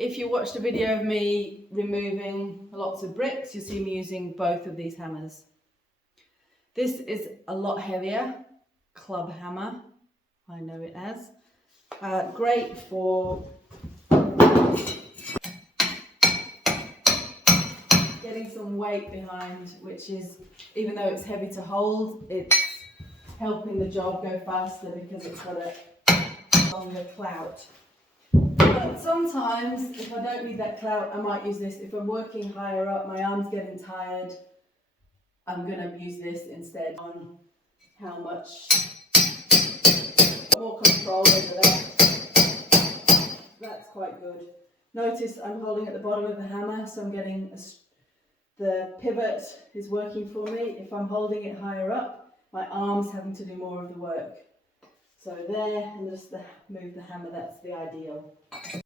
If you watched a video of me removing lots of bricks, you'll see me using both of these hammers. This is a lot heavier, club hammer, I know it as. Great for getting some weight behind, which is, even though it's heavy to hold, it's helping the job go faster because it's got a longer clout. But sometimes, if I don't need that clout, I might use this. If I'm working higher up, my arm's getting tired, I'm going to use this instead on how much more control over that. That's quite good. Notice I'm holding at the bottom of the hammer, so I'm getting the pivot is working for me. If I'm holding it higher up, my arm's having to do more of the work. So there, and just move the hammer, that's the ideal.